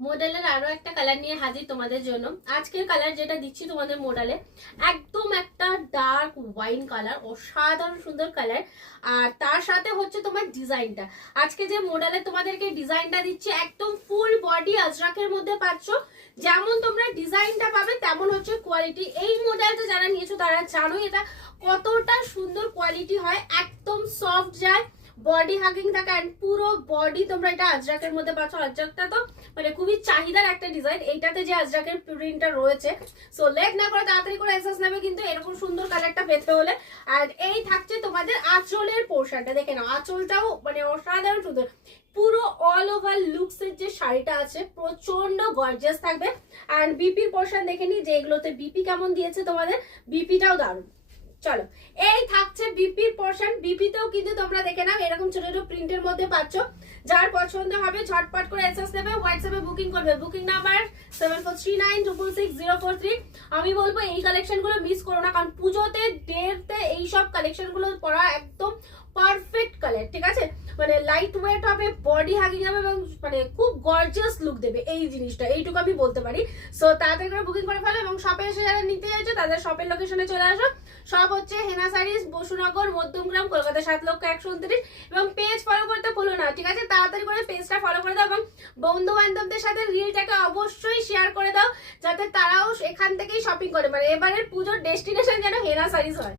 মডেলের আরো একটা কালার নিয়ে হাজির তোমাদের জন্য। আজকের কালার যেটা দিচ্ছি তোমাদের মডেলে একদম একটা ডার্ক ওয়াইন কালার, অসাধারণ সুন্দর কালার। আর তার সাথে হচ্ছে তোমার ডিজাইনটা, আজকে যে মডেলে তোমাদেরকে ডিজাইনটা দিচ্ছি একদম ফুল বডি আজরাকের মধ্যে পাচ্ছ। যেমন তোমরা ডিজাইনটা পাবে তেমন হচ্ছে কোয়ালিটি। এই মডেলটা যারা নিয়েছো তারা জানো এটা কতটা সুন্দর কোয়ালিটি হয়, একদম সফট যায়, বডি হাগিং থাকে। এন্ড পুরো বডি তোমরা এটা আজরাকের মধ্যে পাচ্ছ। আজরাকটা তো মানে খুবই চাহিদার একটা ডিজাইন, এইটাতে যে আজরাকের প্রিন্টটা রয়েছে। সো লেট না করে তাড়াতাড়ি করে এসএস নেবে কিন্তু এরকম সুন্দর কালারটা পেতে হলে। আর এই থাকছে তোমাদের আঁচলের পোর্শনটা, দেখে নাও আঁচলটাও মানে অসাধারণ সুন্দর। পুরো অল ওভার লুকস এর যে শাড়িটা আছে প্রচন্ড গর্জিয়াস থাকবে। আর বিপির পোর্শন দেখে নি যে এগুলোতে বিপি কেমন দিয়েছে তোমাদের, বিপিটাও দারুণ। চলো এই থাকছে বিপির পোর্শন। বিপিতেও কিন্তু তোমরা দেখে নাও এরকম ছোট ছোট প্রিন্টের মধ্যে পাচ্ছ। যার পছন্দ হবে ঝটপট করে এসএস নেবে, হোয়াটসঅ্যাপে বুকিং করবে। Booking number 7439666043। আমি বলবো এই কালেকশনগুলো মিস করো না, কারণ পুজোতে ডেতে এইসব কালেকশনগুলো পরা একদম পারফেক্ট কালার, ঠিক আছে? মানে লাইট ওয়েট হবে, বডি হাগিং হবে এবং মানে খুব গর্জিয়াস লুক দেবে এই জিনিসটা, এইটুকু আমি বলতে পারি। সো তাড়াতাড়ি করে বুকিং করে ফেলো এবং শপে এসে যারা নিতে চাইছো তাদের শপের লোকেশনে চলে আসো। সব হচ্ছে হেনা শাড়িজ, বসুনগর, মধ্যমগ্রাম, কলকাতা 7,129। এবং পেজ ফলো করতে ভুলো না, ঠিক আছে? তাড়াতাড়ি করে পেজটা ফলো করে দাও এবং বন্ধু বান্ধবদের সাথে রিলটাকে অবশ্যই শেয়ার করে দাও যাতে তারাও এখান থেকেই শপিং করে। মানে এবারের পুজোর ডেস্টিনেশন যেন হেনা শাড়িজ হয়।